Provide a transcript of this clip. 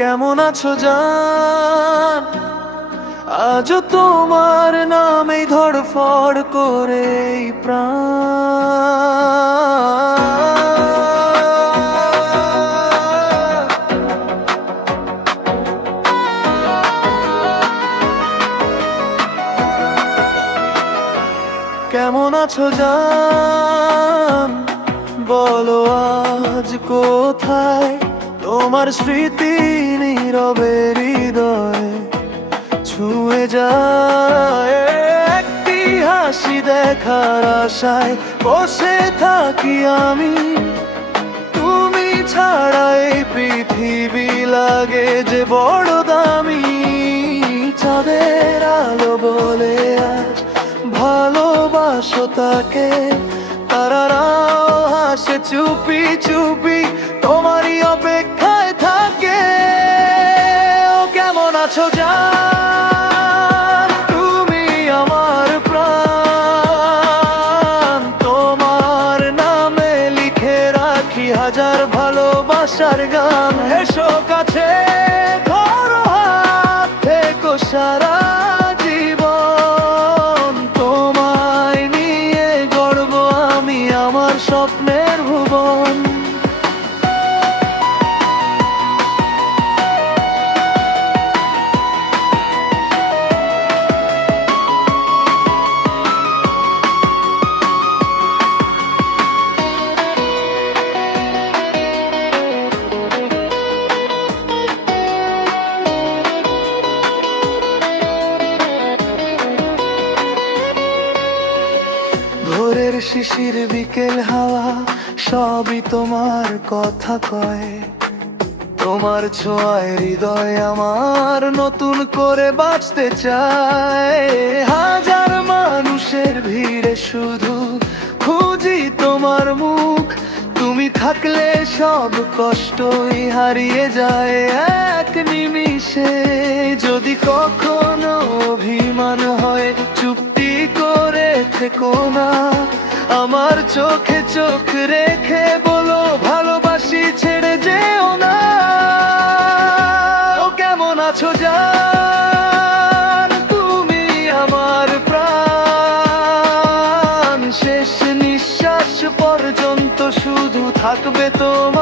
কেমন আছো জান? আজও তোমার নামেই ধড়ফড় করে এই প্রাণ। কেমন আছো জান? বলো আজ কোথায় তোমার স্মৃতি নীরবে হৃদয় ছুঁয়ে যায়। একটি হাসি দেখার আশায় বসে থাকি আমি। তুমি ছাড়া এই পৃথিবী লাগে যে বড় দামি। চাঁদের আলো বলে আজ ভালোবাসো তাকে, তারারাও হাসে চুপি চুপি তোমারই অপেক্ষায় থাকে। ও কেমন আছো জান? তুমি আমার প্রাণ, তোমার নামে লিখে রাখি হাজার ভালোবাসার গান। এসো কাছে ধরো হাত থেকো সারা জীবন, তোমায় নিয়ে গড়ব আমি আমার স্বপ্নের ভুবন। ভোরের শিশির বিকেল হাওয়া সবই তোমার কথা কয়। তোমার ছোঁয়ায় হৃদয় আমার নতুন করে বাঁচতে চায়। হাজার মানুষের ভিড়ে শুধু খুঁজি তোমার মুখ, তুমি থাকলে সব কষ্টই হারিয়ে যায় এক নিমিষে। যদি কখনো অভিমান হয় চুপটি করে থেকো না, আমার চোখে চোখ রেখে বলো ভালোবাসি ছেড়ে যেও না। ও কেমন আছো জান? তুমি আমার প্রাণ, শেষ নিঃশ্বাস পর্যন্ত শুধু থাকবে তোমার